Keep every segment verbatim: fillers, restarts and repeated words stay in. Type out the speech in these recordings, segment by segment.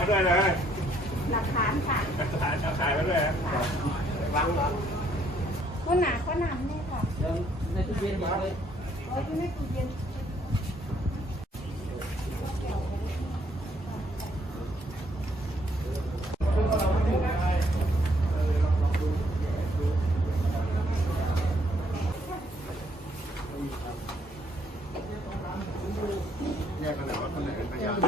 ด้วยนะหลักฐานค่ะหลักฐานถ่ายมาด้วยวางวางก็หนาก็หนาเนี่ยค่ะในตู้เย็นอยู่เลยไว้ที่ในตู้เย็นแยกกันหน่อยว่าคนไหนเป็นพยาน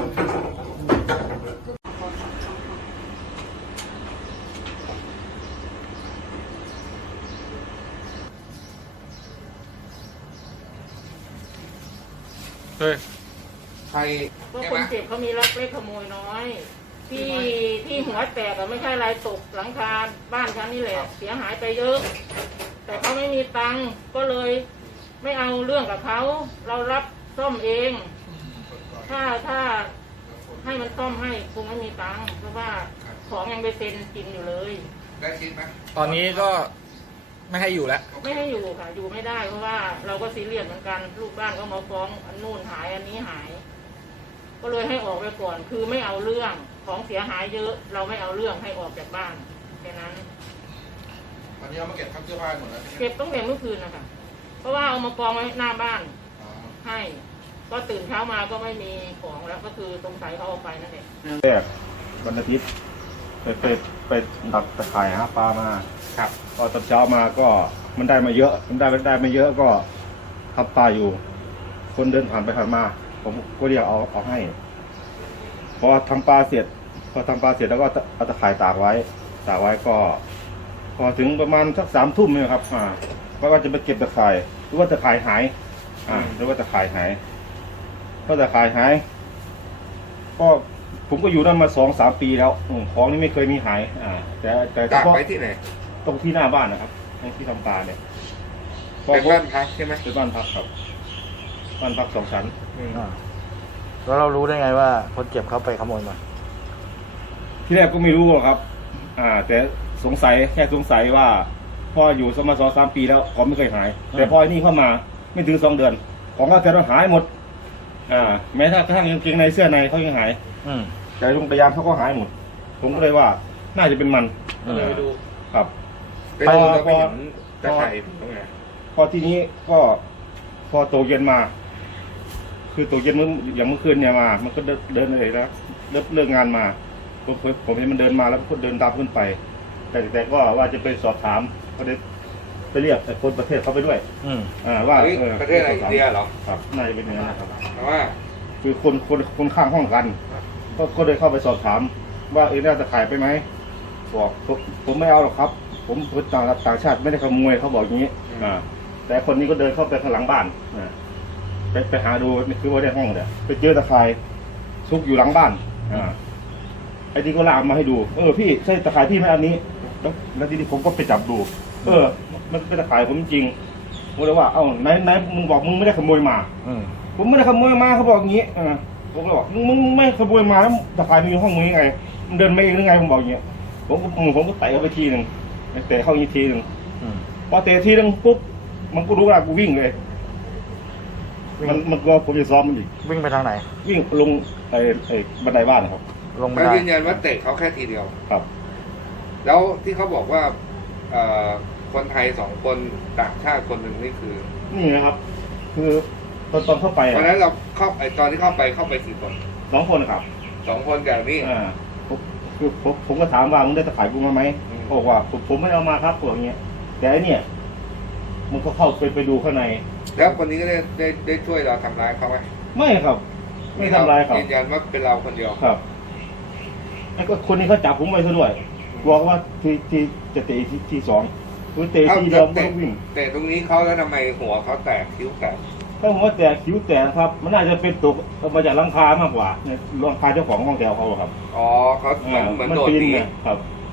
เฮ้ยใครก็คนเจ็บเขามีลักเล็กขโมยน้อย ที่ที่หัวแตกอะไม่ใช่อะไรตกหลังคาบ้านฉันนี่แหละเสียหายไปเยอะ แต่เขาไม่มีตังค์ก็เลยไม่เอาเรื่องกับเขาเรารับซ่อมเอง ถ้าถ้าให้มันซ่อมให้คงไม่มีตังค์เพราะว่าของยังไปเซ็นกินอยู่เลยได้คิดไหมตอนนี้ก็ไม่ให้อยู่แล้วไม่ให้อยู่ค่ะอยู่ไม่ได้เพราะว่าเราก็ซีเรียสเหมือนกันลูกบ้านก็มาฟ้องอันนู่นหายอันนี้หาย ก็เลยให้ออกไปก่อนคือไม่เอาเรื่องของเสียหายเยอะเราไม่เอาเรื่องให้ออกจากบ้านแค่นั้นตอนนี้เรามาเก็บข้าวเสื้อผ้าหมดแล้วเก็บตั้งแต่เมื่อคืนนะคะเพราะว่าเอามากองไว้หน้าบ้านให้ก็ตื่นเช้ามาก็ไม่มีของแล้วก็คือสงสัยเขาเอาไปนั่นเองแรกวันอาทิตย์ไปไปไปดักตะข่ายหาปลามาครับพอตอนเช้ามาก็มันได้มาเยอะมันได้ได้ไม่เยอะก็ทับปลาอยู่ คนเดินผ่านไปผ่านมาผมก็เรียกเอาเอาให้พอทำปลาเสร็จพอทำปลาเสร็จแล้วก็เอาตะข่ายตากไว้ตากไว้ก็ พอถึงประมาณสักสามทุ่มเนี่ยครับอ่าก็ว่าจะไปเก็บตะข่ายหรือว่าตะข่ายหายอ่าหรือว่าตะข่ายหายก็ตะข่ายหายก็ผมก็อยู่นั่นมาสองสามปีแล้วของนี่ไม่เคยมีหายอ่าแต่แต่เฉพาะไปที่ไหนตรงที่หน้าบ้านนะครับที่ทำปลาเนี่ยเป็นบ้านพักใช่ไหมเป็นบ้านพักครับบ้านพักสองชั้นแล้วเรารู้ได้ไงว่าคนเจ็บเขาไปขโมยมาที่แรกก็ไม่รู้หรอกครับอ่าแต่สงสัยแค่สงสัยว่าพ่ออยู่สมาสองสามปีแล้วของไม่เคยหายแต่พอนี่เข้ามาไม่ถึงสองเดือนของก็จะต้องหายหมดอ่าแม้ถ้ากระทั่งกางเกงในเสื้อในเขายังหายแต่ลงตะยานเขาก็หายหมดผมก็เลยว่าน่าจะเป็นมันเลยไปดูครับพอพอจะถ่ายตรงไหนพอที่นี้ก็พอโตเย็นมาคือโตเย็นเมื่ออย่างเมื่อคืนเนี่ยมามันก็เดินเลยนะเลิกเลิกงานมาผมผมเห็นมันเดินมาแล้วก็เดินตามขึ้นไปแต่แต่ก็ว่าจะไปสอบถามก็ได้ไปเรียกคนประเทศเขาไปด้วยอ่าว่าประเทศอะไรเดียเหรอครับน่าจะเป็นอย่างนั้นนะครับแต่ว่าคือคนคนคนข้างห้องกันก็ก็เลยเข้าไปสอบถามว่าเออน่าจะขายไปไหมบอกผมไม่เอาหรอกครับผมคนต่างต่างชาติไม่ได้ขโมยเขาบอกอย่างนี้อ่าแต่คนนี้ก็เดินเข้าไปข้างหลังบ้านอ่าไปไปหาดูนี่คือว่าในห้องเนี่ยไปเจอตะไคร่ซุกอยู่หลังบ้านอ่าไอ้ที่ก็ลากมาให้ดูเออพี่ใช่ตะไคร่พี่ไหมอันนี้แล้วแล้วทีนี้ผมก็ไปจับดูเออมันเป็นตะไคร่ผมจริงผมเลยว่าเอ้าไหนไหนมึงบอกมึงไม่ได้ขโมยมาผมไม่ได้ขโมยมาเขาบอกอย่างนี้อ่าผมเลยบอกมึงมึงไม่ขโมยมาแล้วตะไคร่มันอยู่ห้องมึงยังไงมันเดินไม่เองหรือไงผมบอกอย่างนี้ผมผมก็เตะเขาไปทีหนึ่งเตะเข้าอีกทีหนึ่งพอเตะทีหนึ่งปุ๊บมันก็รู้ว่ากูวิ่งเลยมันมันก็ผมจะซ้อมมันอีกวิ่งไปทางไหนวิ่งลงไอ้ไอ้บันไดบ้านนะครับลงบันไดยืนยันว่าเตะเขาแค่ทีเดียวครับแล้วที่เขาบอกว่าคนไทยสองคนต่างชาติคนหนึ่งนี่คือนี่นะครับคือตอนตอนเข้าไปตอนนั้นเราเข้าไอตอนที่เข้าไปเข้าไปกี่คนสองคนครับสองคนกับนี่อ่าคือผมผมก็ถามว่ามึงได้ตะข่ายกูมาไหมบอกว่าผมผมไม่เอามาครับตัวอย่างเงี้ยแต่ไอ้เนี่ยมันก็เข้าไปไปดูข้างในแล้วคนนี้ก็ได้ได้ได้ช่วยเราทำร้ายเขาไหมไม่ครับไม่ทำร้ายครับยืนยันว่าเป็นเราคนเดียวครับไอ้ก็คนนี้เขาจับผมไปซะด้วยบอกว่าที่ที่จะเตะที่ที่สองคือเตะที่เราไม่วิ่งแต่ตรงนี้เขาแล้วทำไมหัวเขาแตกคิ้วแตกถ้าหัวแตกคิ้วแตกครับมันน่าจะเป็นตกมาจากหลังคามากกว่าในหลังคาเจ้าของห้องแถวเขาครับอ๋อเขาเหมือนเหมือนโดดหนีครับ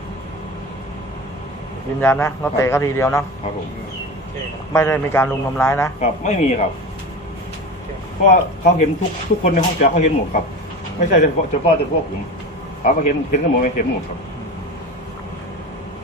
ยืนยันนะเราเตะเขาทีเดียวนะครับผมไม่ได้มีการลุมทำร้ายนะครับไม่มีครับเพราะเขาเห็นทุกทุกคนในห้องแถวเขาเห็นหมดครับไม่ใช่เฉพาะเฉพาะแต่พวกผมเขาเห็นเห็นกันหมดเห็นหมดครับ